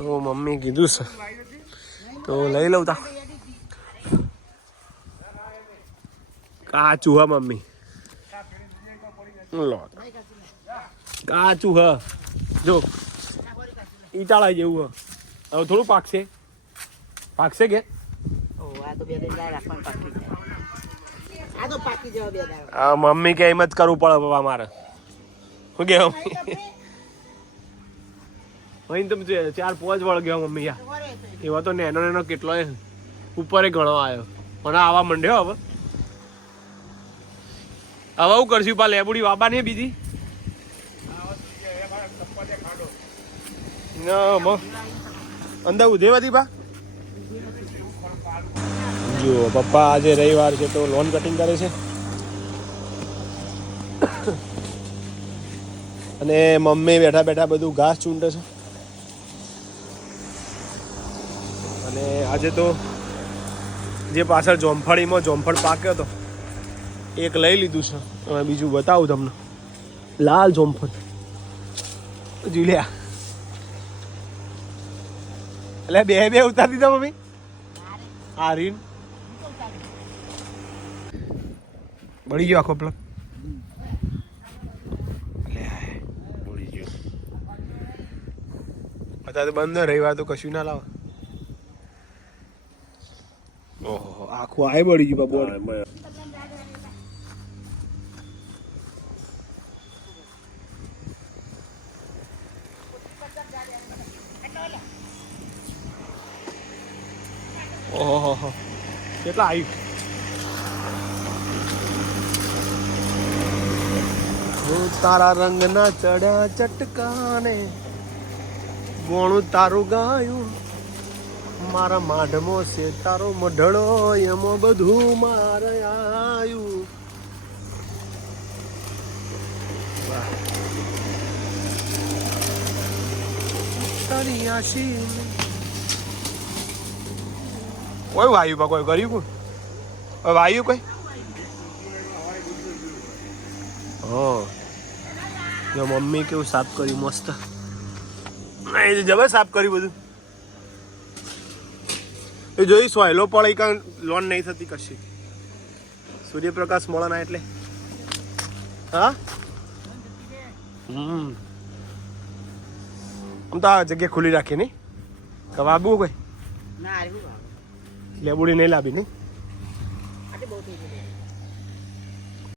તો મમ્મી કીધું છે તો લઈ લઉં તા કાચું હા મમ્મી લો કાચું હ જો ઈટાળા જેવું હ હવે થોડું પાકશે કે મમ્મી કે એમ જ કરવું પડે બાબા મારે શું કે અહીં તમે 4-5 વળ ગયો મમ્મી યાર એવા તો નેનો કેટલો ઉપર ઘણો આવ્યો મને આવા મંડ્યો હવે હું કરશું પા લેબુડી વાબા ને બીજી અંદર ઉધેવાથી પા જુઓ પપ્પા આજે રવિવાર છે તો લોન કટિંગ કરે છે અને મમ્મી બેઠા બેઠા બધું ઘાસ ચૂંટે છે અને આજે તો જે પાછળ જોમફળ પાક્યો હતો એક લઈ લીધું છે હવે બીજું બતાવું તમને લાલ જોમફળ જીલ્યા એટલે બે ઉતારી દીધા મમ્મી આ રીન બળી ગયો આખો પ્લગ બળી ગયો અત્યારે તો બંધ રવિવાર તો કશું ના લાવે ઓહો આખું આય બળી ગયું બોર્ડ ઓહો કેટલા આવ્યું તારા રંગના ચડ્યા ચટકાને ગોણું તારું ગાયું મારા માઢમો છે તારો મઢળો એમાં બધું મારે આયું તારી આશી કોઈ વાયુ પા કોઈ કર્યું કોઈ વાયુ કોઈ જો મમ્મી કેવું સાફ કર્યું મસ્ત જબર સાફ કર્યું બધું એ જોઈ સોયલો પણ એક લોન નહીં થતી કશી સૂર્યપ્રકાશ મળે ના એટલે હા આમ તો આ જગ્યા ખુલ્લી રાખી નહીં કવાબુ કોઈ લેબુડી નહીં લાવી નહીં